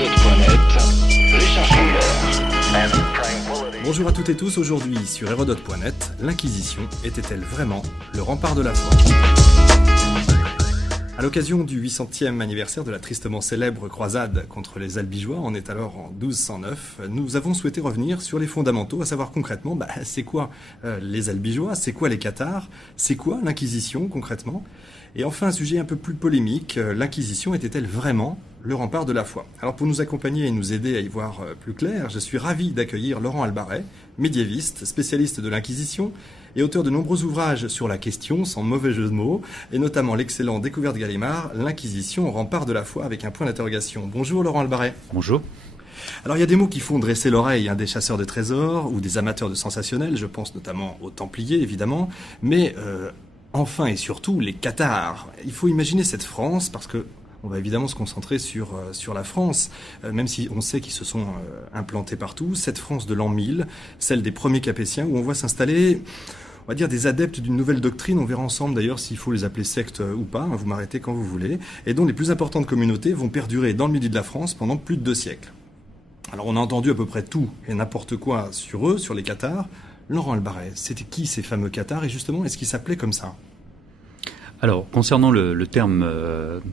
Hérodote.net, les chansons de l'air. Bonjour à toutes et tous, aujourd'hui sur Hérodote.net, l'Inquisition était-elle vraiment le rempart de la foi ? À l'occasion du 800e anniversaire de la tristement célèbre croisade contre les Albigeois, on est alors en 1209, nous avons souhaité revenir sur les fondamentaux, à savoir concrètement, c'est quoi les Albigeois, c'est quoi les Cathares, c'est quoi l'Inquisition concrètement ? Et enfin, un sujet un peu plus polémique, l'Inquisition était-elle vraiment le rempart de la foi ? Alors pour nous accompagner et nous aider à y voir plus clair, je suis ravi d'accueillir Laurent Albaret, médiéviste, spécialiste de l'Inquisition et auteur de nombreux ouvrages sur la question, sans mauvais jeu de mots, et notamment l'excellent Découverte Gallimard, l'Inquisition, rempart de la foi, avec un point d'interrogation. Bonjour Laurent Albaret. Bonjour. Alors il y a des mots qui font dresser l'oreille, des chasseurs de trésors ou des amateurs de sensationnels, je pense notamment aux Templiers évidemment, mais enfin et surtout les Cathares. Il faut imaginer cette France, parce que on va évidemment se concentrer sur la France, même si on sait qu'ils se sont implantés partout. Cette France de l'an 1000, celle des premiers Capétiens, où on voit s'installer, on va dire, des adeptes d'une nouvelle doctrine. On verra ensemble d'ailleurs s'il faut les appeler sectes ou pas, vous m'arrêtez quand vous voulez, et dont les plus importantes communautés vont perdurer dans le milieu de la France pendant plus de 2 siècles. Alors on a entendu à peu près tout et n'importe quoi sur eux, sur les Cathares. Laurent Albaret, c'était qui ces fameux Cathares, et justement, est-ce qu'ils s'appelaient comme ça ? Alors, concernant le terme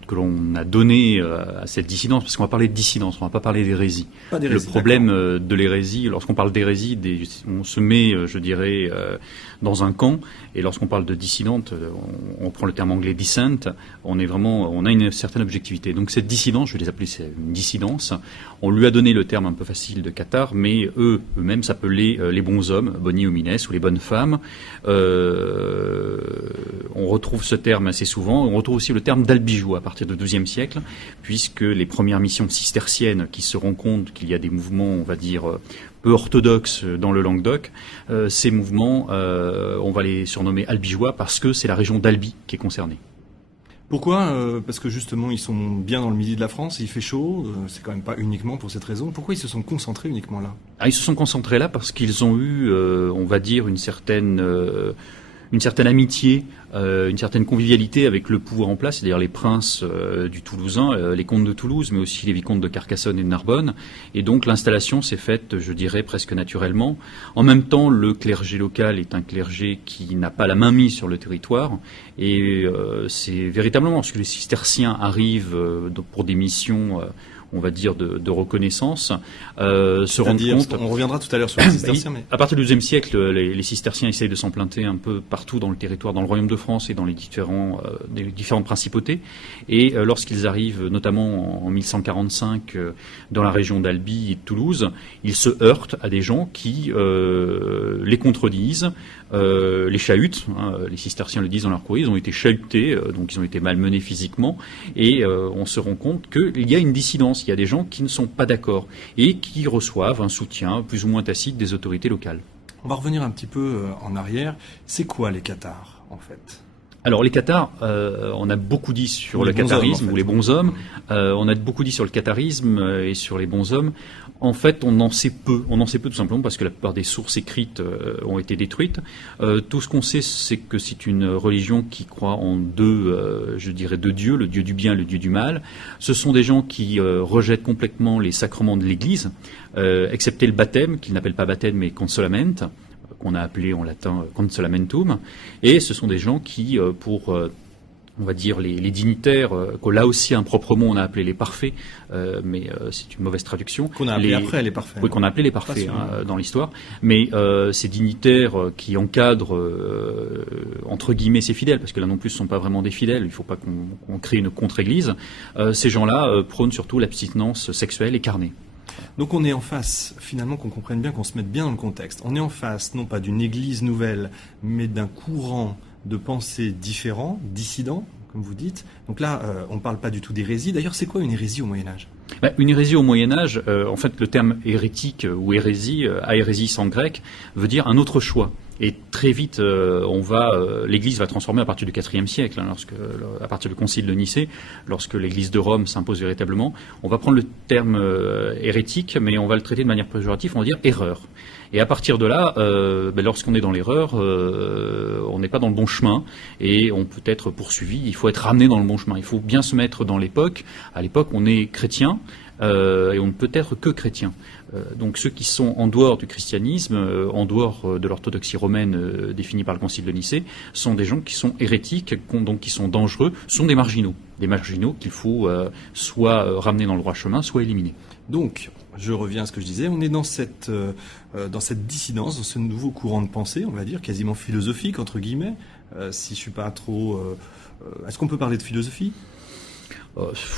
que l'on a donné à cette dissidence, parce qu'on va parler de dissidence, on va pas parler d'hérésie. Le problème de l'hérésie, lorsqu'on parle d'hérésie, on se met, je dirais, dans un camp, et lorsqu'on parle de dissidente, on prend le terme anglais dissent, on a une certaine objectivité. Donc cette dissidence, je vais les appeler une dissidence, on lui a donné le terme un peu facile de Cathare, mais eux-mêmes s'appelaient les bons hommes, boni homines, ou les bonnes femmes. On retrouve ce terme assez souvent. On retrouve aussi le terme d'albigeois à partir du XIIe siècle, puisque les premières missions cisterciennes qui se rendent compte qu'il y a des mouvements, on va dire, peu orthodoxes dans le Languedoc, ces mouvements, on va les surnommer albigeois parce que c'est la région d'Albi qui est concernée. Pourquoi ? Parce que justement, ils sont bien dans le midi de la France, il fait chaud, c'est quand même pas uniquement pour cette raison. Pourquoi ils se sont concentrés uniquement là ? Ils se sont concentrés là parce qu'ils ont eu, on va dire, une certaine amitié, une certaine convivialité avec le pouvoir en place, c'est-à-dire les princes du Toulousain, les comtes de Toulouse, mais aussi les vicomtes de Carcassonne et de Narbonne. Et donc l'installation s'est faite, je dirais, presque naturellement. En même temps, le clergé local est un clergé qui n'a pas la main mise sur le territoire. Et c'est véritablement lorsque les cisterciens arrivent pour des missions on va dire, de reconnaissance, se rendre compte... On reviendra tout à l'heure sur les cisterciens, mais... À partir du XIIe siècle, les cisterciens essayent de s'implanter un peu partout dans le territoire, dans le royaume de France et dans les différentes principautés. Et lorsqu'ils arrivent, notamment en 1145, dans la région d'Albi et de Toulouse, ils se heurtent à des gens qui les contredisent, les chahutent, les cisterciens le disent dans leur courrier, ils ont été chahutés, donc ils ont été malmenés physiquement, et on se rend compte qu'il y a une dissidence, il y a des gens qui ne sont pas d'accord et qui reçoivent un soutien plus ou moins tacite des autorités locales. On va revenir un petit peu en arrière. C'est quoi les Cathares, en fait ? Alors les Cathares, on a beaucoup dit sur le catharisme, ou les bons hommes, on a beaucoup dit sur le catharisme et sur les bons hommes. En fait, on en sait peu tout simplement parce que la plupart des sources écrites ont été détruites. Tout ce qu'on sait, c'est que c'est une religion qui croit en deux dieux, le dieu du bien et le dieu du mal. Ce sont des gens qui rejettent complètement les sacrements de l'Église, excepté le baptême, qu'ils n'appellent pas baptême mais consolament, qu'on a appelé en latin consolamentum, et ce sont des gens qui, pour, on va dire, les dignitaires, que là aussi un propre mot, on a appelé les parfaits, mais c'est une mauvaise traduction. Qu'on a appelé après les parfaits. Oui, qu'on a appelé les parfaits dans l'histoire, mais ces dignitaires qui encadrent, entre guillemets, ces fidèles, parce que là non plus ce ne sont pas vraiment des fidèles, il ne faut pas qu'on crée une contre-église, ces gens-là prônent surtout l'abstinence sexuelle et carnée. Donc on est en face, finalement, qu'on comprenne bien, qu'on se mette bien dans le contexte. On est en face, non pas d'une église nouvelle, mais d'un courant de pensée différent, dissident, comme vous dites. Donc là, on ne parle pas du tout d'hérésie. D'ailleurs, c'est quoi une hérésie au Moyen-Âge ? Une hérésie au Moyen-Âge, en fait, le terme hérétique ou hérésie, aérésis en grec, veut dire un autre choix. Et très vite, l'Église va transformer à partir du IVe siècle, à partir du Concile de Nicée, lorsque l'Église de Rome s'impose véritablement. On va prendre le terme hérétique, mais on va le traiter de manière péjorative, on va dire erreur. Et à partir de là, lorsqu'on est dans l'erreur, on n'est pas dans le bon chemin et on peut être poursuivi. Il faut être ramené dans le bon chemin. Il faut bien se mettre dans l'époque. À l'époque, on est chrétien. et on ne peut être que chrétien. Donc ceux qui sont en dehors du christianisme, en dehors de l'orthodoxie romaine définie par le Concile de Nicée, sont des gens qui sont hérétiques, donc qui sont dangereux, sont des marginaux qu'il faut soit ramener dans le droit chemin, soit éliminer. Donc, je reviens à ce que je disais, on est dans cette dissidence, dans ce nouveau courant de pensée, on va dire, quasiment philosophique, entre guillemets, si je suis pas trop... est-ce qu'on peut parler de philosophie ?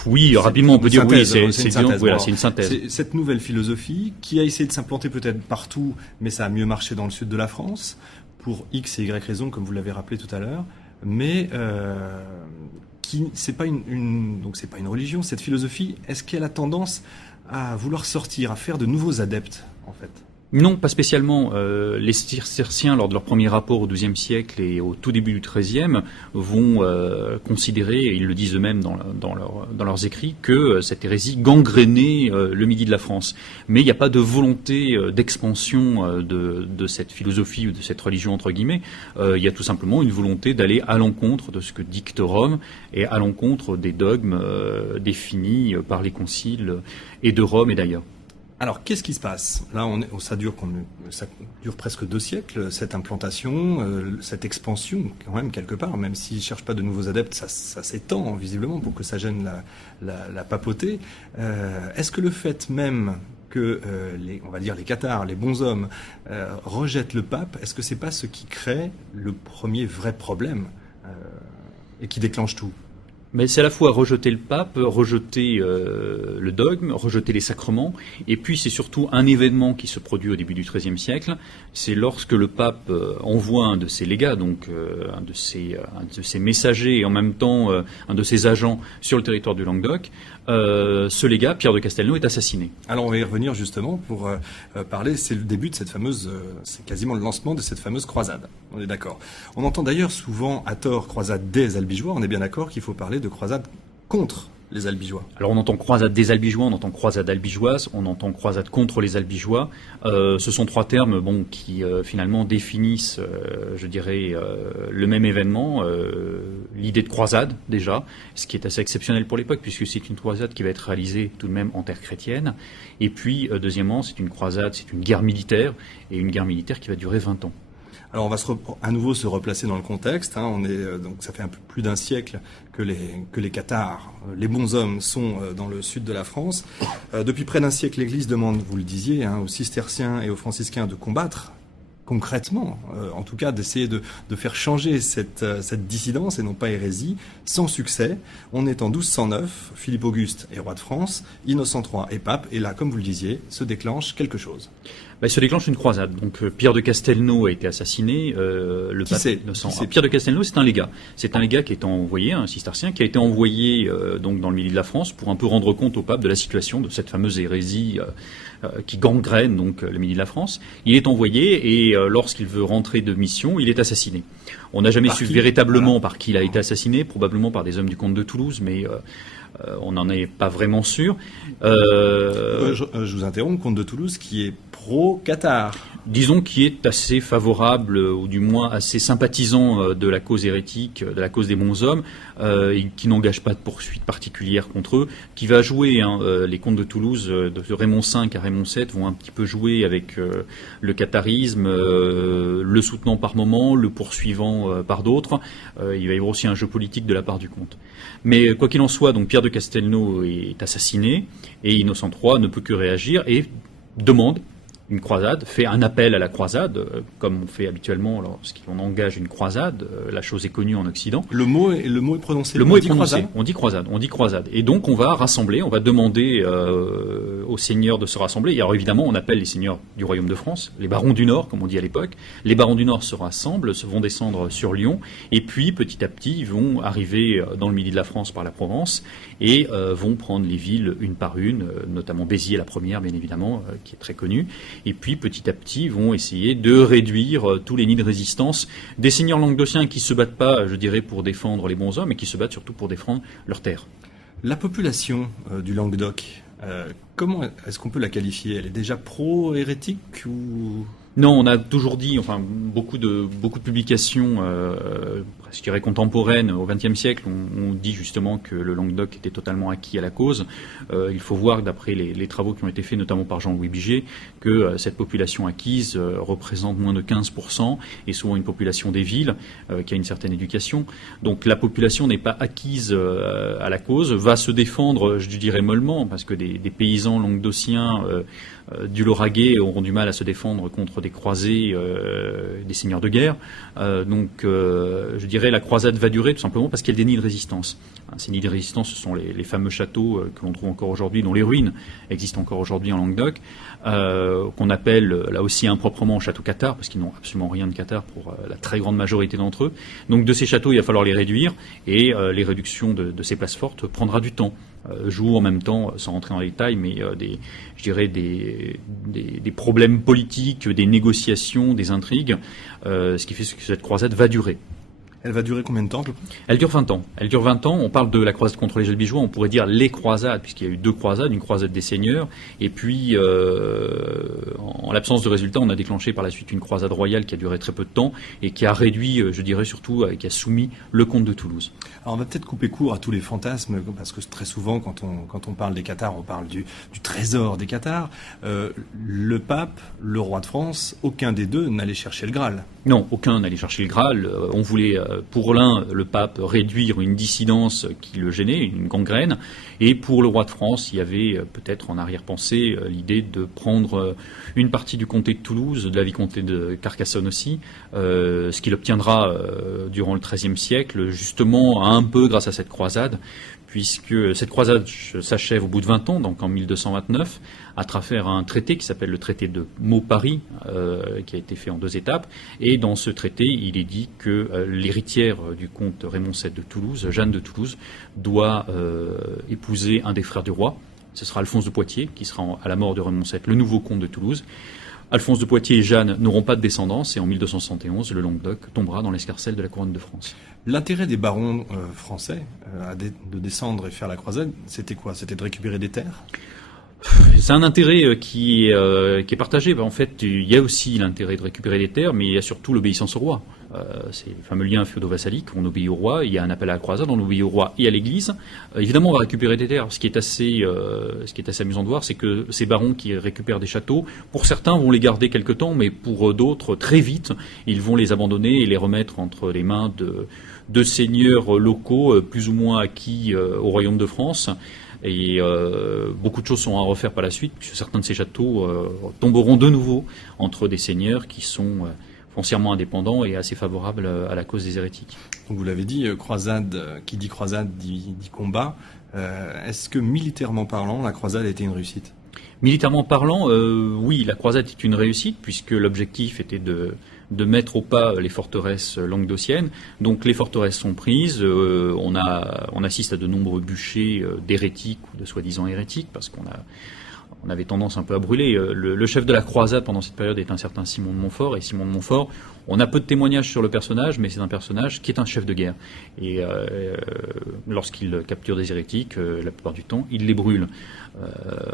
Oui, rapidement, on peut dire oui, c'est une synthèse. C'est cette nouvelle philosophie qui a essayé de s'implanter peut-être partout, mais ça a mieux marché dans le sud de la France, pour X et Y raisons, comme vous l'avez rappelé tout à l'heure, mais c'est pas c'est pas une religion, cette philosophie, est-ce qu'elle a tendance à vouloir sortir, à faire de nouveaux adeptes, en fait ? Non, pas spécialement. Les cisterciens, lors de leur premier rapport au XIIe siècle et au tout début du XIIIe, vont considérer, et ils le disent eux-mêmes dans leurs écrits, que cette hérésie gangrénait le midi de la France. Mais il n'y a pas de volonté d'expansion de cette philosophie ou de cette religion, entre guillemets. Il y a tout simplement une volonté d'aller à l'encontre de ce que dicte Rome et à l'encontre des dogmes définis par les conciles et de Rome et d'ailleurs. Alors, qu'est-ce qui se passe ? Là, ça dure presque 2 siècles, cette implantation, cette expansion, quand même, quelque part, même s'ils ne cherchent pas de nouveaux adeptes, ça s'étend, visiblement, pour que ça gêne la papauté. Est-ce que le fait même que, on va dire, les cathares, les bons hommes, rejettent le pape, est-ce que c'est pas ce qui crée le premier vrai problème et qui déclenche tout ? Mais c'est à la fois rejeter le pape, rejeter le dogme, rejeter les sacrements, et puis c'est surtout un événement qui se produit au début du XIIIe siècle, c'est lorsque le pape envoie un de ses légats, donc un de ses messagers, et en même temps un de ses agents sur le territoire du Languedoc. Ce légat, Pierre de Castelnau, est assassiné. Alors on va y revenir justement pour parler, c'est le début de cette fameuse, c'est quasiment le lancement de cette fameuse croisade, on est d'accord. On entend d'ailleurs souvent à tort croisade des Albigeois, on est bien d'accord qu'il faut parler de croisade contre les Albigeois. Alors on entend croisade des Albigeois, on entend croisade albigeoise, on entend croisade contre les Albigeois. Ce sont 3 termes qui finalement définissent, je dirais, le même événement. L'idée de croisade déjà, ce qui est assez exceptionnel pour l'époque puisque c'est une croisade qui va être réalisée tout de même en terre chrétienne. Et puis deuxièmement, c'est une croisade, c'est une guerre militaire et une guerre militaire qui va durer 20 ans. Alors on va à nouveau se replacer dans le contexte. On est donc ça fait un peu plus d'un siècle que les cathares, les bons hommes, sont dans le sud de la France. Depuis près d'un siècle, l'Église demande, vous le disiez, aux cisterciens et aux franciscains de combattre concrètement, en tout cas d'essayer de faire changer cette dissidence et non pas hérésie, sans succès. On est en 1209, Philippe Auguste est roi de France, Innocent III est pape, et là, comme vous le disiez, se déclenche quelque chose. Il se déclenche une croisade. Donc Pierre de Castelnau a été assassiné. Pierre de Castelnau, c'est un légat. C'est un légat qui est envoyé, un cistercien, qui a été envoyé donc dans le midi de la France pour un peu rendre compte au pape de la situation de cette fameuse hérésie qui gangrène donc le midi de la France. Il est envoyé et lorsqu'il veut rentrer de mission, il est assassiné. On n'a jamais su véritablement par qui il a été assassiné, probablement par des hommes du comte de Toulouse, mais on n'en est pas vraiment sûr. Je vous interromps, comte de Toulouse, qui est pro-cathare. Disons qui est assez favorable, ou du moins assez sympathisant de la cause hérétique, de la cause des bons hommes, et qui n'engage pas de poursuite particulière contre eux, qui va jouer, les comtes de Toulouse, de Raymond V à Raymond VII, vont un petit peu jouer avec le catharisme, le soutenant par moments, le poursuivant par d'autres. Il va y avoir aussi un jeu politique de la part du comte. Mais quoi qu'il en soit, donc Pierre de Castelnau est assassiné, et Innocent III ne peut que réagir et demande une croisade, fait un appel à la croisade, comme on fait habituellement lorsqu'on engage une croisade. La chose est connue en Occident. Le mot est prononcé. Le mot est prononcé. On dit croisade. Et donc on va rassembler, on va demander aux seigneurs de se rassembler. Et alors évidemment, on appelle les seigneurs du royaume de France, les barons du Nord, comme on dit à l'époque. Les barons du Nord se rassemblent, vont descendre sur Lyon, et puis petit à petit, ils vont arriver dans le midi de la France par la Provence, et vont prendre les villes une par une, notamment Béziers, la première, bien évidemment, qui est très connue. Et puis, petit à petit, vont essayer de réduire tous les nids de résistance des seigneurs languedociens qui ne se battent pas, je dirais, pour défendre les bons hommes, mais qui se battent surtout pour défendre leurs terres. La population du Languedoc, comment est-ce qu'on peut la qualifier ? Elle est déjà pro-hérétique ou... Non, on a toujours dit, beaucoup de publications, je dirais contemporaine au XXe siècle, on dit justement que le Languedoc était totalement acquis à la cause. Il faut voir, d'après les travaux qui ont été faits notamment par Jean-Louis Biget, que cette population acquise représente moins de 15% et souvent une population des villes qui a une certaine éducation. Donc la population n'est pas acquise à la cause, va se défendre, je dirais mollement, parce que des paysans languedociens du Lauragais auront du mal à se défendre contre des croisés, des seigneurs de guerre. Je dirais la croisade va durer tout simplement parce qu'il y a des nids de résistance. Ces nids de résistance, ce sont les fameux châteaux que l'on trouve encore aujourd'hui, dont les ruines existent encore aujourd'hui en Languedoc, qu'on appelle là aussi improprement châteaux cathares, parce qu'ils n'ont absolument rien de cathare pour la très grande majorité d'entre eux. Donc de ces châteaux, il va falloir les réduire, et les réductions de ces places fortes prendra du temps. Jouent en même temps, sans rentrer dans les détails, mais des problèmes politiques, des négociations, des intrigues, ce qui fait que cette croisade va durer. Elle va durer combien de temps? Elle dure 20 ans. Elle dure 20 ans. On parle de la croisade contre les Gelbigeois. On pourrait dire les croisades, puisqu'il y a eu 2 croisades, une croisade des seigneurs, et puis, en l'absence de résultats, on a déclenché par la suite une croisade royale qui a duré très peu de temps et qui a réduit, je dirais surtout, qui a soumis le comte de Toulouse. Alors on va peut-être couper court à tous les fantasmes, parce que très souvent, quand on parle des cathares, on parle du trésor des cathares. Le pape, le roi de France, aucun des deux n'allait chercher le Graal. Non, aucun n'allait chercher le Graal. On voulait, pour l'un, le pape, réduire une dissidence qui le gênait, une gangrène, et pour le roi de France, il y avait peut-être en arrière-pensée l'idée de prendre une partie du comté de Toulouse, de la vicomté de Carcassonne aussi, ce qu'il obtiendra durant le XIIIe siècle, justement un peu grâce à cette croisade, puisque cette croisade s'achève au bout de 20 ans, donc en 1229, à travers un traité qui s'appelle le traité de Mauparis, qui a été fait en 2 étapes. Et dans ce traité, il est dit que l'héritière du comte Raymond VII de Toulouse, Jeanne de Toulouse, doit épouser un des frères du roi. Ce sera Alphonse de Poitiers, qui sera à la mort de Raymond VII, le nouveau comte de Toulouse. Alphonse de Poitiers et Jeanne n'auront pas de descendance, et en 1271, le Languedoc tombera dans l'escarcelle de la couronne de France. L'intérêt des barons français de descendre et faire la croisade, c'était quoi? C'était de récupérer des terres? C'est un intérêt qui est partagé. En fait, il y a aussi l'intérêt de récupérer des terres, mais il y a surtout l'obéissance au roi. C'est le fameux lien féodo-vassalique, on obéit au roi, il y a un appel à la croisade, on obéit au roi et à l'église. Évidemment, on va récupérer des terres. Ce qui est assez amusant de voir, c'est que ces barons qui récupèrent des châteaux, pour certains vont les garder quelque temps, mais pour d'autres, très vite, ils vont les abandonner et les remettre entre les mains de seigneurs locaux, plus ou moins acquis au royaume de France. Et beaucoup de choses sont à refaire par la suite, puisque certains de ces châteaux tomberont de nouveau entre des seigneurs qui sont foncièrement indépendants et assez favorables à la cause des hérétiques. Donc vous l'avez dit, croisade, qui dit croisade dit combat. Est-ce que militairement parlant, la croisade a été une réussite? Militairement parlant, oui, la croisade est une réussite, puisque l'objectif était de mettre au pas les forteresses languedociennes. Donc les forteresses sont prises, on assiste à de nombreux bûchers d'hérétiques ou de soi-disant hérétiques, parce on avait tendance un peu à brûler. Le chef de la croisade pendant cette période est un certain Simon de Montfort, et Simon de Montfort, on a peu de témoignages sur le personnage, mais c'est un personnage qui est un chef de guerre. Et lorsqu'il capture des hérétiques, la plupart du temps, il les brûle.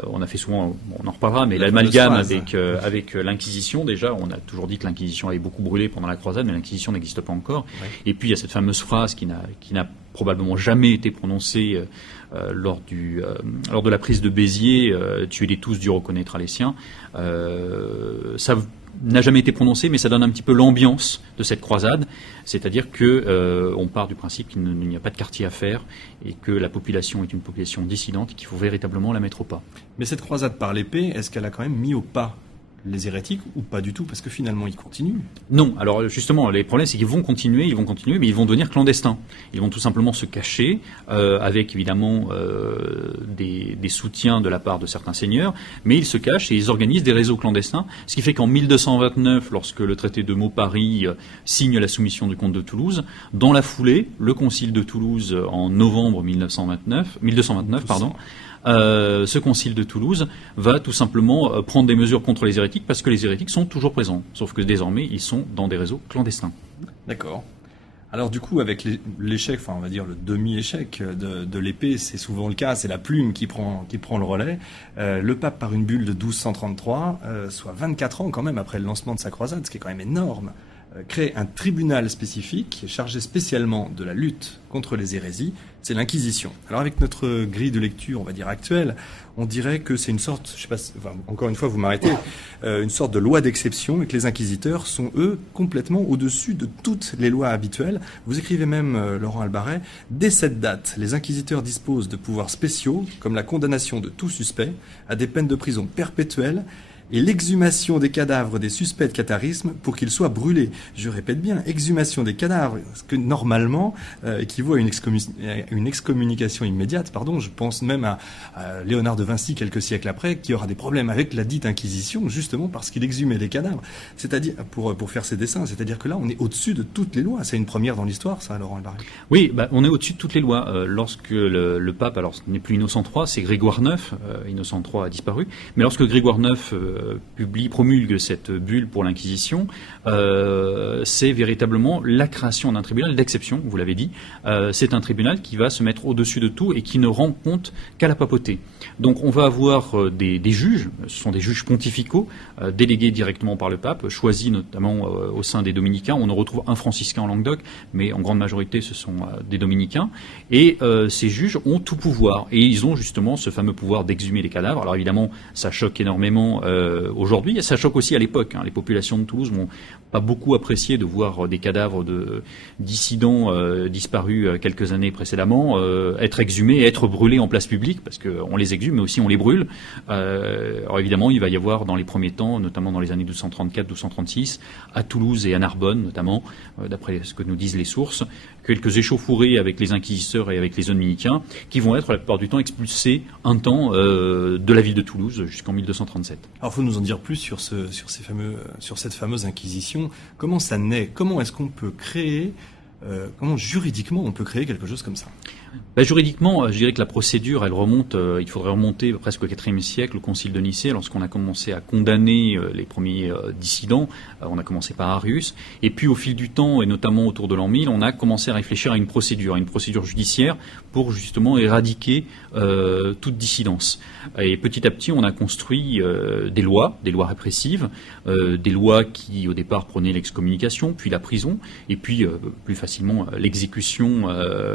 On a fait souvent, on en reparlera, mais l'amalgame avec l'Inquisition, déjà, on a toujours dit que l'Inquisition avait beaucoup brûlé pendant la croisade, mais l'Inquisition n'existe pas encore. Ouais. Et puis il y a cette fameuse phrase qui n'a probablement jamais été prononcée lors de la prise de Béziers, tuez-les tous, Dieu reconnaîtra les siens. Ça n'a jamais été prononcé, mais ça donne un petit peu l'ambiance de cette croisade, c'est-à-dire que on part du principe qu'il n'y a pas de quartier à faire et que la population est une population dissidente et qu'il faut véritablement la mettre au pas. Mais cette croisade par l'épée, est-ce qu'elle a quand même mis au pas les hérétiques ou pas du tout, parce que finalement ils continuent? Non, alors justement, les problèmes c'est qu'ils vont continuer, mais ils vont devenir clandestins. Ils vont tout simplement se cacher, avec évidemment des soutiens de la part de certains seigneurs, mais ils se cachent et ils organisent des réseaux clandestins, ce qui fait qu'en 1229, lorsque le traité de Mauparis signe la soumission du comte de Toulouse, dans la foulée, le concile de Toulouse en novembre 1229, ce concile de Toulouse va tout simplement prendre des mesures contre les hérétiques parce que les hérétiques sont toujours présents, sauf que désormais ils sont dans des réseaux clandestins. D'accord. Alors du coup, avec l'échec, enfin on va dire le demi-échec de l'épée, c'est souvent le cas, c'est la plume qui prend le relais. Le pape, par une bulle de 1233, soit 24 ans quand même après le lancement de sa croisade, ce qui est quand même énorme, crée un tribunal spécifique chargé spécialement de la lutte contre les hérésies, c'est l'Inquisition. Alors avec notre grille de lecture, on va dire actuelle, on dirait que c'est une sorte, je sais pas, encore une fois vous m'arrêtez, une sorte de loi d'exception et que les inquisiteurs sont eux complètement au-dessus de toutes les lois habituelles. Vous écrivez même, Laurent Albaret, dès cette date, les inquisiteurs disposent de pouvoirs spéciaux comme la condamnation de tout suspect à des peines de prison perpétuelles et l'exhumation des cadavres des suspects de catharisme pour qu'ils soient brûlés. Je répète bien, exhumation des cadavres, ce que normalement équivaut à une excommunication immédiate. Pardon, je pense même à Léonard de Vinci quelques siècles après, qui aura des problèmes avec la dite Inquisition, justement parce qu'il exhumait des cadavres. C'est-à-dire, pour faire ses dessins, c'est-à-dire que là, on est au-dessus de toutes les lois. C'est une première dans l'histoire, ça, Laurent Albaret. Oui, on est au-dessus de toutes les lois. Lorsque le pape, alors ce n'est plus Innocent III, c'est Grégoire IX. Innocent III a disparu. Mais lorsque Grégoire IX promulgue cette bulle pour l'Inquisition, c'est véritablement la création d'un tribunal d'exception, vous l'avez dit. C'est un tribunal qui va se mettre au-dessus de tout et qui ne rend compte qu'à la papauté. Donc on va avoir des juges, ce sont des juges pontificaux, délégués directement par le pape, choisis notamment au sein des dominicains. On en retrouve un franciscain en Languedoc, mais en grande majorité ce sont des dominicains. Et ces juges ont tout pouvoir. Et ils ont justement ce fameux pouvoir d'exhumer les cadavres. Alors évidemment, ça choque énormément aujourd'hui, et ça choque aussi à l'époque. Les populations de Toulouse n'ont pas beaucoup apprécié de voir des cadavres de dissidents disparus quelques années précédemment être exhumés et être brûlés en place publique, parce qu'on les exhume, mais aussi on les brûle. Alors évidemment, il va y avoir dans les premiers temps, notamment dans les années 1234-1236, à Toulouse et à Narbonne notamment, d'après ce que nous disent les sources, quelques échauffourées avec les inquisiteurs et avec les dominicains, qui vont être la plupart du temps expulsés un temps de la ville de Toulouse jusqu'en 1237. Alors, il faut nous en dire plus sur cette fameuse Inquisition. Comment ça naît? Comment est-ce qu'on peut créer, comment juridiquement on peut créer quelque chose comme ça? Juridiquement, je dirais que la procédure, elle remonte, il faudrait remonter presque au IVe siècle, au Concile de Nicée, lorsqu'on a commencé à condamner les premiers dissidents. On a commencé par Arius, et puis au fil du temps, et notamment autour de l'an 1000, on a commencé à réfléchir à une procédure judiciaire pour justement éradiquer toute dissidence. Et petit à petit, on a construit des lois répressives, des lois qui au départ prenaient l'excommunication, puis la prison, et puis plus facilement l'exécution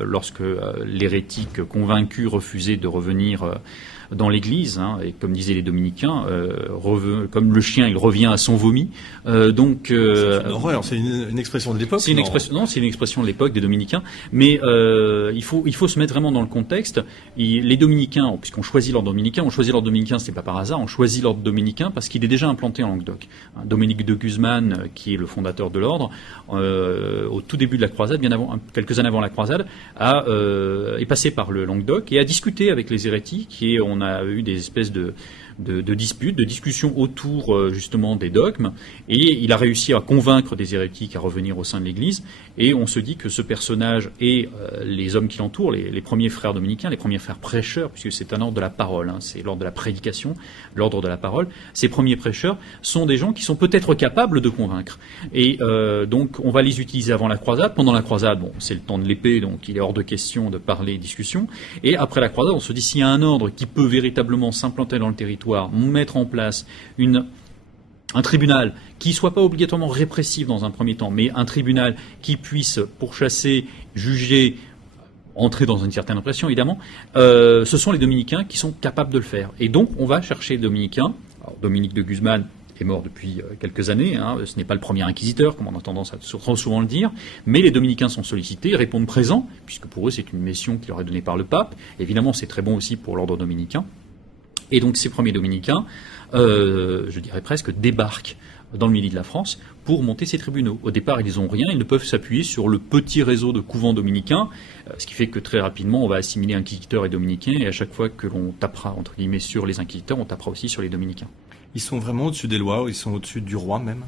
lorsque l'hérétique convaincu refusait de revenir dans l'Église, et comme disaient les dominicains, comme le chien, il revient à son vomi. C'est une horreur, c'est une expression de l'époque. C'est une expression de l'époque des dominicains, mais il faut se mettre vraiment dans le contexte. Les dominicains, puisqu'on choisit l'ordre dominicain, c'est pas par hasard, on choisit l'ordre dominicain parce qu'il est déjà implanté en Languedoc. Dominique de Guzman, qui est le fondateur de l'ordre, au tout début de la croisade, quelques années avant la croisade, est passé par le Languedoc et a discuté avec les hérétiques, et on a eu des espèces de disputes, de discussions autour justement des dogmes, et il a réussi à convaincre des hérétiques à revenir au sein de l'Église, et on se dit que ce personnage et les hommes qui l'entourent, les premiers frères dominicains, les premiers frères prêcheurs, puisque c'est un ordre de la parole, c'est l'ordre de la prédication, l'ordre de la parole, ces premiers prêcheurs sont des gens qui sont peut-être capables de convaincre. Et donc on va les utiliser avant la croisade. Pendant la croisade, c'est le temps de l'épée, donc il est hors de question de parler discussion, et après la croisade, on se dit s'il y a un ordre qui peut véritablement s'implanter dans le territoire, mettre en place un tribunal qui soit pas obligatoirement répressif dans un premier temps, mais un tribunal qui puisse pourchasser, juger, entrer dans une certaine répression évidemment, ce sont les dominicains qui sont capables de le faire. Et donc on va chercher les dominicains. Alors, Dominique de Guzman est mort depuis quelques années, ce n'est pas le premier inquisiteur, comme on a tendance à trop souvent le dire, mais les dominicains sont sollicités, répondent présents, puisque pour eux c'est une mission qui leur est donnée par le pape. Évidemment c'est très bon aussi pour l'ordre dominicain. Et donc ces premiers dominicains, je dirais presque, débarquent dans le Midi de la France pour monter ces tribunaux. Au départ, ils n'ont rien, ils ne peuvent s'appuyer sur le petit réseau de couvents dominicains, ce qui fait que très rapidement, on va assimiler inquisiteurs et dominicains, et à chaque fois que l'on tapera, entre guillemets, sur les inquisiteurs, on tapera aussi sur les dominicains. Ils sont vraiment au-dessus des lois, ils sont au-dessus du roi même?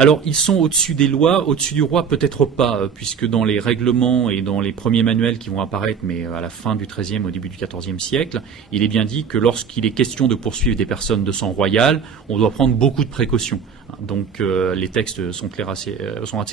Alors, ils sont au-dessus des lois, au-dessus du roi, peut-être pas, puisque dans les règlements et dans les premiers manuels qui vont apparaître, mais à la fin du XIIIe, au début du XIVe siècle, il est bien dit que lorsqu'il est question de poursuivre des personnes de sang royal, on doit prendre beaucoup de précautions. Donc les textes sont assez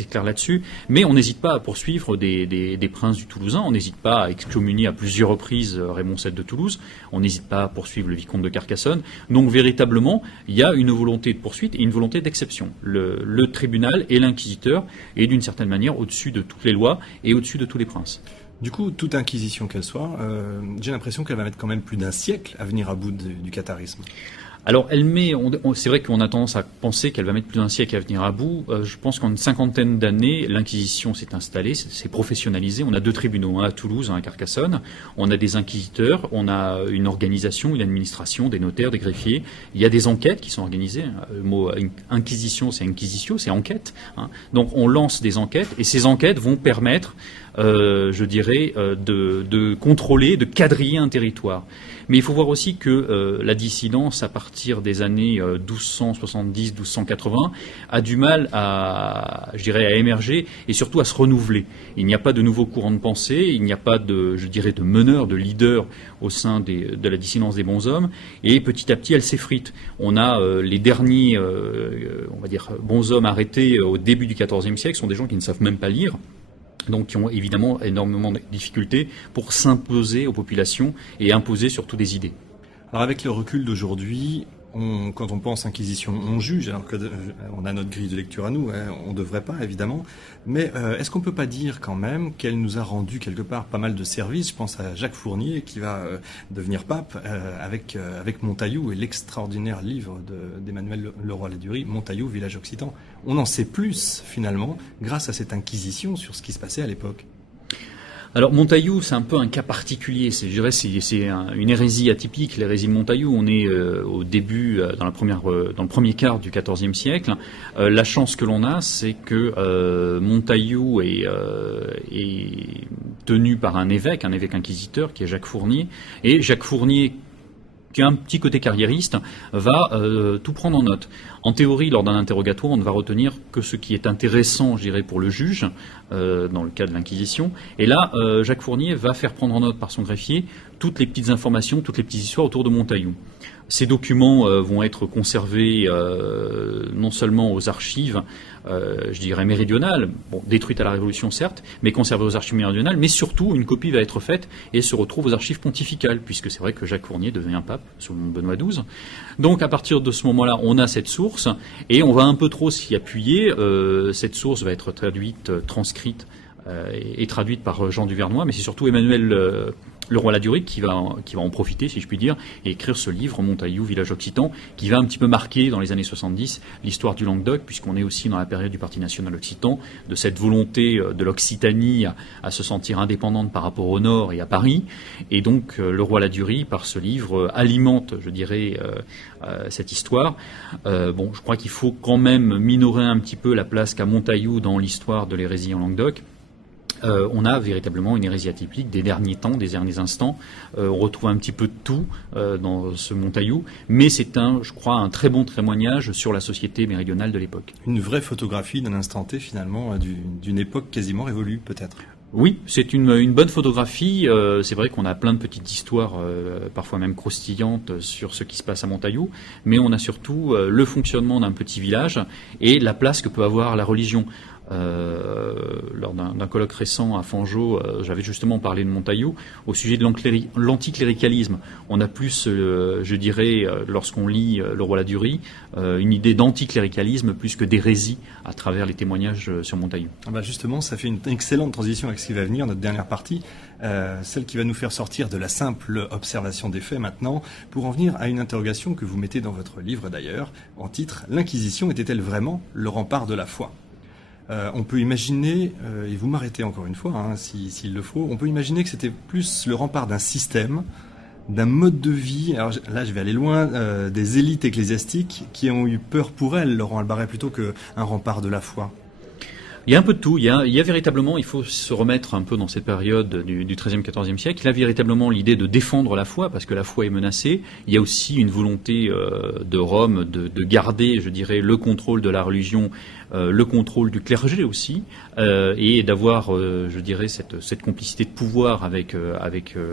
clairs là-dessus. Mais on n'hésite pas à poursuivre des princes du Toulousain. On n'hésite pas à excommunier à plusieurs reprises Raymond VII de Toulouse. On n'hésite pas à poursuivre le vicomte de Carcassonne. Donc véritablement, il y a une volonté de poursuite et une volonté d'exception. Le tribunal et l'inquisiteur est d'une certaine manière au-dessus de toutes les lois et au-dessus de tous les princes. Du coup, toute inquisition qu'elle soit, j'ai l'impression qu'elle va mettre quand même plus d'un siècle à venir à bout du catharisme. Alors, c'est vrai qu'on a tendance à penser qu'elle va mettre plus d'un siècle à venir à bout. Je pense qu'en une cinquantaine d'années, l'Inquisition s'est installée, s'est professionnalisée. On a 2 tribunaux, un à Toulouse, un à Carcassonne. On a des inquisiteurs, on a une organisation, une administration, des notaires, des greffiers. Il y a des enquêtes qui sont organisées. Le mot inquisition, c'est inquisitio, c'est enquête. Donc, on lance des enquêtes et ces enquêtes vont permettre, je dirais, de contrôler, de quadriller un territoire. Mais il faut voir aussi que la dissidence, à partir des années 1270-1280, a du mal à émerger et surtout à se renouveler. Il n'y a pas de nouveaux courants de pensée, il n'y a pas de meneurs, de leaders au sein de la dissidence des bonshommes, et petit à petit, elle s'effrite. On a les derniers, bonshommes arrêtés au début du XIVe siècle sont des gens qui ne savent même pas lire. Donc qui ont évidemment énormément de difficultés pour s'imposer aux populations et imposer surtout des idées. Alors avec le recul d'aujourd'hui, quand on pense Inquisition, on juge, alors que on a notre grille de lecture à nous, on ne devrait pas évidemment, mais est-ce qu'on peut pas dire quand même qu'elle nous a rendu quelque part pas mal de services? Je pense à Jacques Fournier qui va devenir pape avec Montaillou et l'extraordinaire livre d'Emmanuel Leroy-Ladurie, Montaillou, village occitan. On en sait plus finalement grâce à cette Inquisition sur ce qui se passait à l'époque. Alors Montaillou, c'est un peu un cas particulier. C'est une hérésie atypique, l'hérésie de Montaillou. On est au début, dans le premier quart du XIVe siècle. La chance que l'on a, c'est que Montaillou est tenu par un évêque inquisiteur, qui est Jacques Fournier. Et Jacques Fournier, qui a un petit côté carriériste, va tout prendre en note. En théorie, lors d'un interrogatoire, on ne va retenir que ce qui est intéressant, je dirais, pour le juge, dans le cas de l'Inquisition. Et là, Jacques Fournier va faire prendre en note par son greffier toutes les petites informations, toutes les petites histoires autour de Montaillou. Ces documents vont être conservés non seulement aux archives, je dirais méridionales, détruites à la Révolution certes, mais conservées aux archives méridionales, mais surtout une copie va être faite et se retrouve aux archives pontificales, puisque c'est vrai que Jacques Fournier devient pape sous le nom de Benoît XII. Donc à partir de ce moment-là, on a cette source, et on va un peu trop s'y appuyer. Cette source va être transcrite et traduite par Jean Duvernois, mais c'est surtout Emmanuel Leroy-Ladurie qui va en profiter, si je puis dire, et écrire ce livre, Montaillou, village occitan, qui va un petit peu marquer dans les années 70 l'histoire du Languedoc, puisqu'on est aussi dans la période du Parti national occitan, de cette volonté de l'Occitanie à se sentir indépendante par rapport au Nord et à Paris. Et donc Leroy-Ladurie, par ce livre, alimente, je dirais, cette histoire. Je crois qu'il faut quand même minorer un petit peu la place qu'a Montaillou dans l'histoire de l'hérésie en Languedoc. On a véritablement une hérésie atypique des derniers temps, des derniers instants. On retrouve un petit peu de tout dans ce Montaillou, mais c'est je crois, un très bon témoignage sur la société méridionale de l'époque. Une vraie photographie d'un instant T, finalement, d'une époque quasiment révolue, peut-être. Oui, c'est une bonne photographie. C'est vrai qu'on a plein de petites histoires, parfois même croustillantes, sur ce qui se passe à Montaillou, mais on a surtout le fonctionnement d'un petit village et la place que peut avoir la religion. Lors d'un colloque récent à Fangeau, j'avais justement parlé de Montaillou au sujet de l'anticléricalisme. On a plus, je dirais, lorsqu'on lit Leroy-Ladurie, une idée d'anticléricalisme plus que d'hérésie à travers les témoignages sur Montaillou. Justement, ça fait une excellente transition avec ce qui va venir, notre dernière partie, celle qui va nous faire sortir de la simple observation des faits maintenant, pour en venir à une interrogation que vous mettez dans votre livre d'ailleurs, en titre « L'Inquisition était-elle vraiment le rempart de la foi ?» On peut imaginer, et vous m'arrêtez encore une fois, s'il le faut, on peut imaginer que c'était plus le rempart d'un système, d'un mode de vie, alors là je vais aller loin, des élites ecclésiastiques qui ont eu peur pour elle, Laurent Albaret, plutôt qu'un rempart de la foi. Il y a un peu de tout. Il y a véritablement, il faut se remettre un peu dans cette période du XIIIe, XIVe siècle. Il y a véritablement l'idée de défendre la foi, parce que la foi est menacée. Il y a aussi une volonté de Rome de garder, je dirais, le contrôle de la religion, le contrôle du clergé aussi, et d'avoir, je dirais, cette complicité de pouvoir avec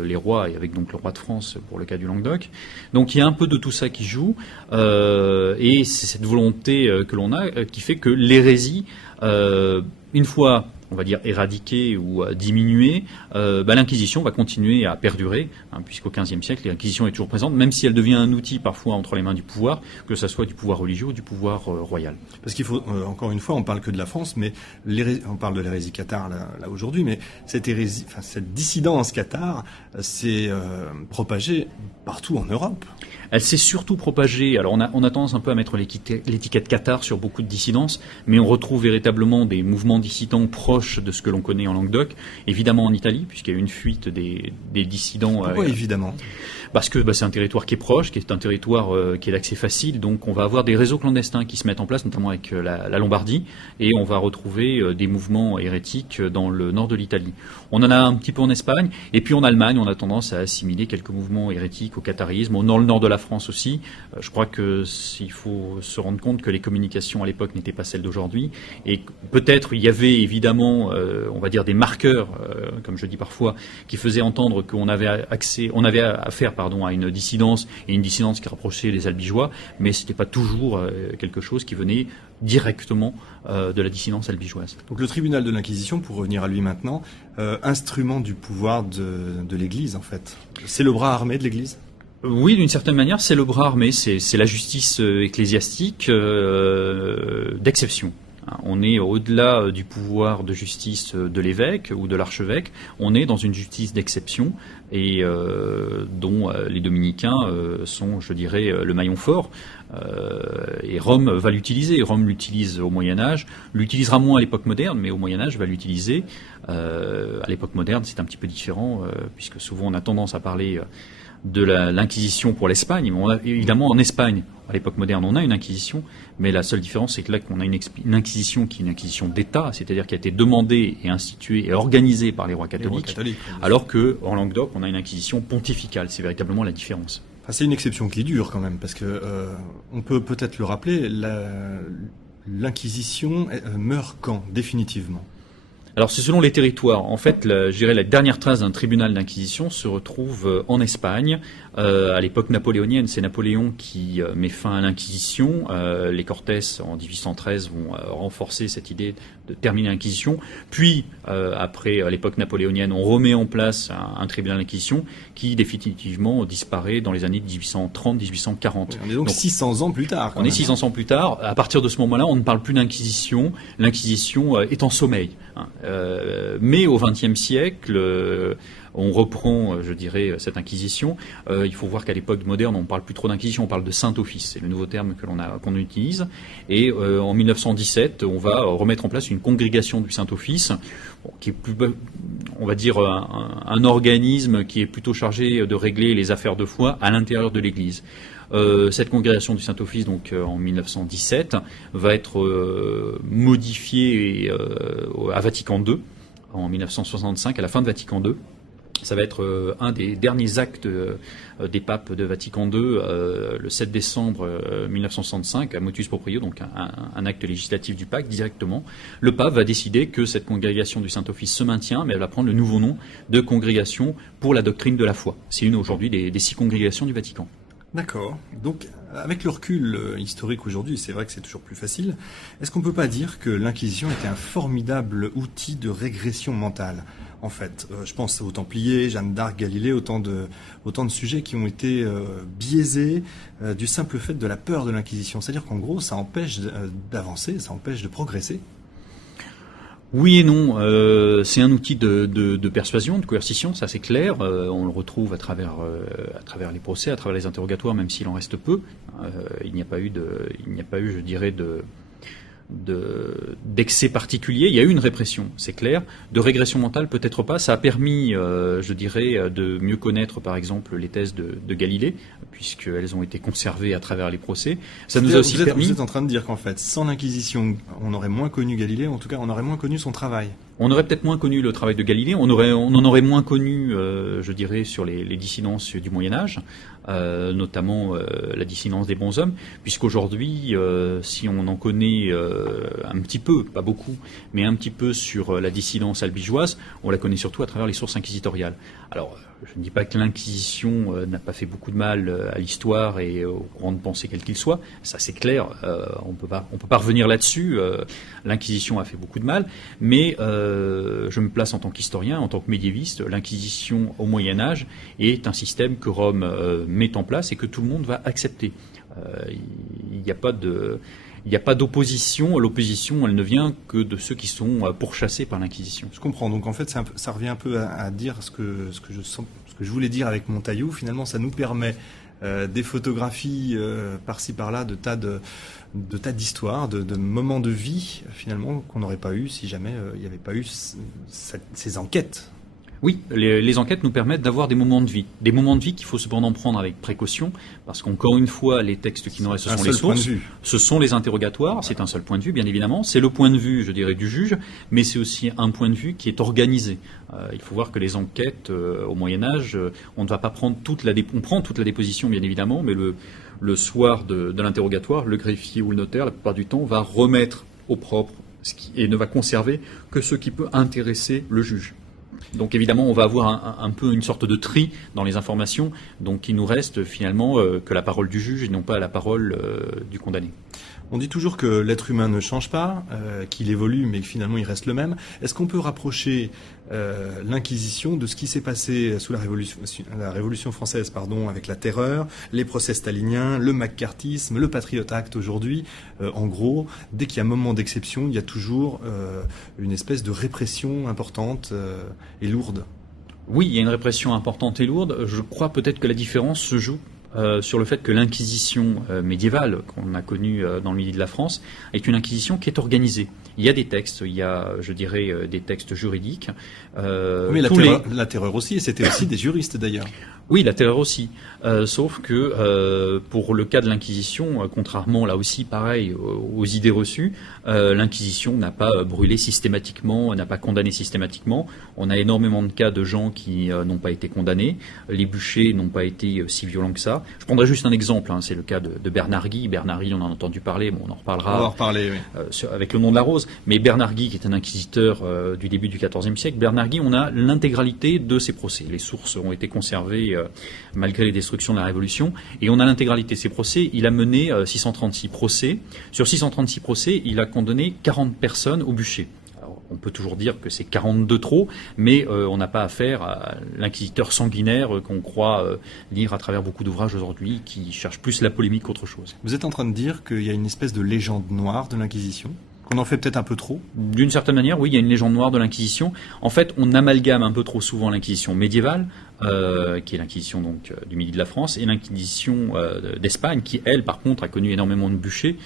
les rois et avec donc le roi de France pour le cas du Languedoc. Donc il y a un peu de tout ça qui joue, et c'est cette volonté que l'on a qui fait que l'hérésie, une fois, on va dire, éradiquée ou diminuée, l'Inquisition va continuer à perdurer, puisqu'au XVe siècle, l'Inquisition est toujours présente, même si elle devient un outil parfois entre les mains du pouvoir, que ce soit du pouvoir religieux ou du pouvoir royal. Parce qu'il faut, encore une fois, on parle que de la France, mais on parle de l'hérésie cathare là aujourd'hui, mais cette hérésie, enfin cette dissidence cathare s'est propagée partout en Europe. Elle s'est surtout propagée. Alors on a tendance un peu à mettre l'étiquette cathare sur beaucoup de dissidences, mais on retrouve véritablement des mouvements dissidents proches de ce que l'on connaît en Languedoc, évidemment en Italie, puisqu'il y a eu une fuite des dissidents. Pourquoi évidemment ? Parce que c'est un territoire qui est proche, qui est un territoire qui est d'accès facile, donc on va avoir des réseaux clandestins qui se mettent en place, notamment avec la Lombardie, et on va retrouver des mouvements hérétiques dans le nord de l'Italie. On en a un petit peu en Espagne, et puis en Allemagne, on a tendance à assimiler quelques mouvements hérétiques au catharisme, dans le nord de la France aussi. Je crois que il faut se rendre compte que les communications à l'époque n'étaient pas celles d'aujourd'hui, et peut-être il y avait évidemment, on va dire, des marqueurs, comme je dis parfois, qui faisaient entendre qu'on avait affaire à une dissidence, et une dissidence qui rapprochait les albigeois, mais c'était pas toujours quelque chose qui venait directement de la dissidence albigeoise. Donc le tribunal de l'Inquisition, pour revenir à lui maintenant, instrument du pouvoir de l'Église en fait. C'est le bras armé de l'Église ? Oui, d'une certaine manière, c'est le bras armé, c'est la justice ecclésiastique d'exception. On est au-delà du pouvoir de justice de l'évêque ou de l'archevêque, on est dans une justice d'exception et dont les dominicains sont, je dirais, le maillon fort. Et Rome va l'utiliser. Rome l'utilise au Moyen-Âge, l'utilisera moins à l'époque moderne, mais au Moyen-Âge va l'utiliser. À l'époque moderne, c'est un petit peu différent, puisque souvent on a tendance à parler de l'Inquisition pour l'Espagne. Évidemment, en Espagne, à l'époque moderne, on a une Inquisition, mais la seule différence, c'est que là, qu'on a une Inquisition qui est une Inquisition d'État, c'est-à-dire qui a été demandée et instituée et organisée par les rois catholiques, alors qu'en Languedoc, on a une Inquisition pontificale. C'est véritablement la différence. Enfin, c'est une exception qui dure quand même, parce que on peut peut-être le rappeler, l'Inquisition meurt quand, définitivement ? Alors c'est selon les territoires. En fait, je dirais la dernière trace d'un tribunal d'inquisition se retrouve en Espagne, à l'époque napoléonienne. C'est Napoléon qui met fin à l'inquisition. Les Cortés, en 1813, vont renforcer cette idée de terminer l'inquisition. Puis, après l'époque napoléonienne, on remet en place un tribunal d'inquisition qui définitivement disparaît dans les années 1830-1840. On est donc 600 ans plus tard. On est 600 ans plus tard. À partir de ce moment-là, on ne parle plus d'inquisition. L'inquisition est en sommeil. Mais au XXe siècle, on reprend, je dirais, cette inquisition. Il faut voir qu'à l'époque moderne, on ne parle plus trop d'inquisition, on parle de Saint-Office. C'est le nouveau terme qu'on utilise. Et en 1917, on va remettre en place une congrégation du Saint-Office, qui est plus, on va dire, un organisme qui est plutôt chargé de régler les affaires de foi à l'intérieur de l'Église. Cette congrégation du Saint-Office, donc en 1917, va être modifiée à Vatican II, en 1965, à la fin de Vatican II. Ça va être un des derniers actes des papes de Vatican II, le 7 décembre 1965, à motus proprio, donc un acte législatif du pape directement. Le pape va décider que cette congrégation du Saint-Office se maintient, mais elle va prendre le nouveau nom de Congrégation pour la doctrine de la foi. C'est une aujourd'hui des 6 congrégations du Vatican. D'accord. Donc, avec le recul historique aujourd'hui, c'est vrai que c'est toujours plus facile. Est-ce qu'on ne peut pas dire que l'Inquisition était un formidable outil de régression mentale ? En fait, je pense aux Templiers, Jeanne d'Arc, Galilée, autant de sujets qui ont été biaisés du simple fait de la peur de l'Inquisition. C'est-à-dire qu'en gros, ça empêche d'avancer, ça empêche de progresser. Oui et non. C'est un outil de persuasion, de coercition, ça c'est clair. On le retrouve à travers les procès, à travers les interrogatoires, même s'il en reste peu. Il n'y a pas eu, je dirais, d'excès particuliers. Il y a eu une répression, c'est clair. De régression mentale, peut-être pas. Ça a permis, je dirais, de mieux connaître, par exemple, les thèses de Galilée, puisqu'elles ont été conservées à travers les procès. Ça nous a aussi permis... Vous êtes en train de dire qu'en fait, sans l'Inquisition, on aurait moins connu Galilée, en tout cas, on aurait moins connu son travail. On aurait peut-être moins connu le travail de Galilée, on en aurait moins connu, je dirais, sur les dissidences du Moyen-Âge, notamment la dissidence des bons hommes, puisqu'aujourd'hui, si on en connaît un petit peu, pas beaucoup, mais un petit peu sur la dissidence albigeoise, on la connaît surtout à travers les sources inquisitoriales. Alors, je ne dis pas que l'Inquisition n'a pas fait beaucoup de mal à l'histoire et au courant de pensée quel qu'il soit, ça c'est clair, on peut pas revenir là-dessus, l'Inquisition a fait beaucoup de mal, mais je me place en tant qu'historien, en tant que médiéviste, l'Inquisition au Moyen-Âge est un système que Rome met en place et que tout le monde va accepter. Il n'y a pas d'opposition. L'opposition, elle ne vient que de ceux qui sont pourchassés par l'Inquisition. Je comprends. Donc en fait, ça revient un peu à dire ce que je voulais dire avec Montaillou. Finalement, ça nous permet des photographies par-ci par-là de tas d'histoires, de moments de vie finalement qu'on n'aurait pas eu si jamais il n'y avait pas eu ces enquêtes. Oui, les enquêtes nous permettent d'avoir des moments de vie. Des moments de vie qu'il faut cependant prendre avec précaution, parce qu'encore une fois, les textes qui nous restent, ce sont les sources, ce sont les interrogatoires, c'est un seul point de vue, bien évidemment. C'est le point de vue, je dirais, du juge, mais c'est aussi un point de vue qui est organisé. Il faut voir que les enquêtes, au Moyen-Âge, on ne va pas prendre on prend toute la déposition, bien évidemment, mais le soir de l'interrogatoire, le greffier ou le notaire, la plupart du temps, va remettre au propre et ne va conserver que ce qui peut intéresser le juge. Donc évidemment, on va avoir un peu une sorte de tri dans les informations, donc il nous reste finalement que la parole du juge et non pas la parole du condamné. On dit toujours que l'être humain ne change pas, qu'il évolue, mais que finalement il reste le même. Est-ce qu'on peut rapprocher l'Inquisition de ce qui s'est passé sous la Révolution française, avec la terreur, les procès staliniens, le macartisme, le Patriot Act aujourd'hui? En gros, dès qu'il y a un moment d'exception, il y a toujours une espèce de répression importante et lourde. Oui, il y a une répression importante et lourde. Je crois peut-être que la différence se joue sur le fait que l'inquisition médiévale qu'on a connue dans le milieu de la France est une inquisition qui est organisée. Il y a des textes, il y a, je dirais, des textes juridiques. Mais la terreur aussi, et c'était aussi des juristes d'ailleurs. Oui, la terreur aussi. Sauf que pour le cas de l'Inquisition, contrairement là aussi, pareil, aux idées reçues, l'Inquisition n'a pas brûlé systématiquement, n'a pas condamné systématiquement. On a énormément de cas de gens qui n'ont pas été condamnés. Les bûchers n'ont pas été si violents que ça. Je prendrai juste un exemple, c'est le cas de Bernard Guy. Bernard Guy, on en a entendu parler, bon, on en reparlera. On va en reparler, oui. Avec le nom de la rose. Mais Bernard Guy, qui est un inquisiteur du début du XIVe siècle, Bernard Guy, on a l'intégralité de ses procès. Les sources ont été conservées malgré les destructions de la Révolution, et on a l'intégralité de ses procès. Il a mené 636 procès. Sur 636 procès, il a condamné 40 personnes au bûcher. Alors, on peut toujours dire que c'est 42 trop, mais on n'a pas affaire à l'inquisiteur sanguinaire qu'on croit lire à travers beaucoup d'ouvrages aujourd'hui, qui cherchent plus la polémique qu'autre chose. Vous êtes en train de dire qu'il y a une espèce de légende noire de l'Inquisition ? On en fait peut-être un peu trop? D'une certaine manière, oui, il y a une légende noire de l'Inquisition. En fait, on amalgame un peu trop souvent l'Inquisition médiévale, qui est l'Inquisition donc du Midi de la France, et l'Inquisition d'Espagne, qui, elle, par contre, a connu énormément de bûchers.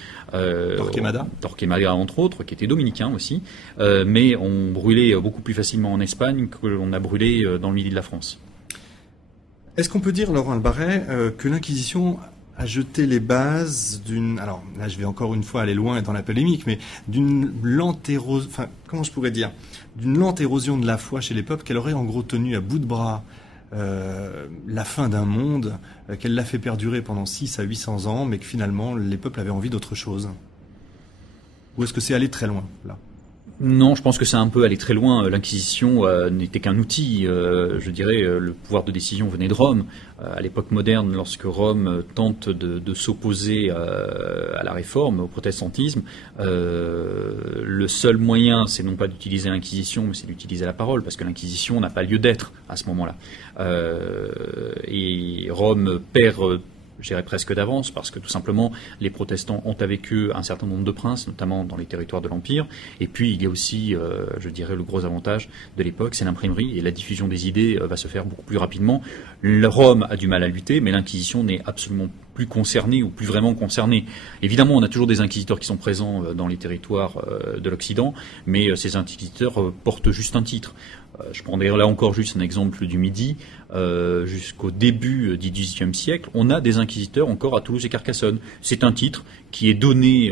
Torquemada, entre autres, qui était dominicain aussi, mais on brûlait beaucoup plus facilement en Espagne que l'on a brûlé dans le Midi de la France. Est-ce qu'on peut dire, Laurent Albaret, que l'Inquisition a jeté les bases d'une... Alors là, je vais encore une fois aller loin dans la polémique, mais d'une lente érosion... Enfin, comment je pourrais dire? D'une lente érosion de la foi chez les peuples, qu'elle aurait en gros tenu à bout de bras la fin d'un monde, qu'elle l'a fait perdurer pendant 600 à 800 ans, mais que finalement, les peuples avaient envie d'autre chose. Ou est-ce que c'est aller très loin, là? Non, je pense que c'est un peu aller très loin. L'Inquisition n'était qu'un outil. Je dirais, le pouvoir de décision venait de Rome. À l'époque moderne, lorsque Rome tente de s'opposer à la réforme, au protestantisme, le seul moyen, c'est non pas d'utiliser l'Inquisition, mais c'est d'utiliser la parole, parce que l'Inquisition n'a pas lieu d'être à ce moment-là. Et Rome perd je dirais presque d'avance, parce que tout simplement, les protestants ont avec eux un certain nombre de princes, notamment dans les territoires de l'Empire. Et puis, il y a aussi, je dirais, le gros avantage de l'époque, c'est l'imprimerie, et la diffusion des idées va se faire beaucoup plus rapidement. Rome a du mal à lutter, mais l'Inquisition n'est absolument plus concernée ou plus vraiment concernée. Évidemment, on a toujours des inquisiteurs qui sont présents dans les territoires de l'Occident, mais ces inquisiteurs portent juste un titre. Je prendrai là encore juste un exemple du Midi. Jusqu'au début du XVIIIe siècle, on a des inquisiteurs encore à Toulouse et Carcassonne. C'est un titre qui est donné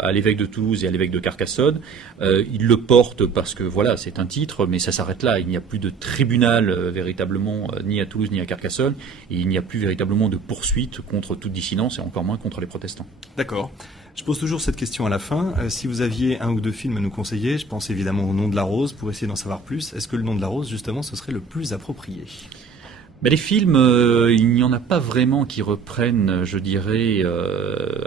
à l'évêque de Toulouse et à l'évêque de Carcassonne. Il le porte parce que voilà, c'est un titre, mais ça s'arrête là. Il n'y a plus de tribunal véritablement ni à Toulouse ni à Carcassonne, et il n'y a plus véritablement de poursuite contre toute dissidence et encore moins contre les protestants. D'accord. Je pose toujours cette question à la fin. Si vous aviez un ou deux films à nous conseiller, je pense évidemment au Nom de la Rose pour essayer d'en savoir plus. Est-ce que le Nom de la Rose, justement, ce serait le plus approprié ? Les films, il n'y en a pas vraiment qui reprennent, je dirais,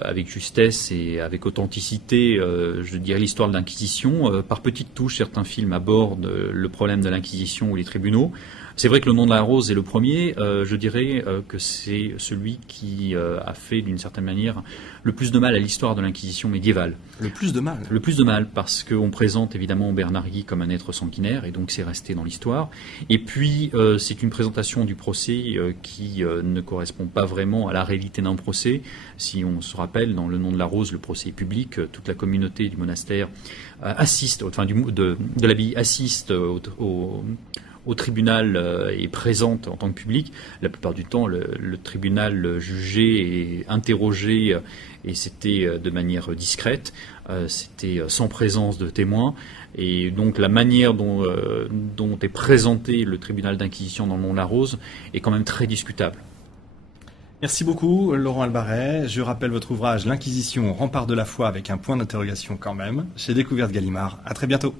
avec justesse et avec authenticité, je dirais, l'histoire de l'Inquisition. Par petites touches, certains films abordent le problème de l'Inquisition ou les tribunaux. C'est vrai que le Nom de la Rose est le premier. Je dirais que c'est celui qui a fait d'une certaine manière le plus de mal à l'histoire de l'Inquisition médiévale. Le plus de mal ? Le plus de mal, parce qu'on présente évidemment Bernard Guy comme un être sanguinaire, et donc c'est resté dans l'histoire. Et puis c'est une présentation du procès qui ne correspond pas vraiment à la réalité d'un procès. Si on se rappelle, dans le Nom de la Rose, le procès est public, toute la communauté du monastère assiste, enfin de l'abbaye assiste au tribunal est présente en tant que public. La plupart du temps, le tribunal jugeait et interrogeait, et c'était de manière discrète, c'était sans présence de témoins. Et donc la manière dont est présenté le tribunal d'inquisition dans le Nom de la Rose est quand même très discutable. Merci beaucoup, Laurent Albaret. Je rappelle votre ouvrage « L'Inquisition, rempart de la foi » avec un point d'interrogation quand même, chez Découverte Gallimard. À très bientôt.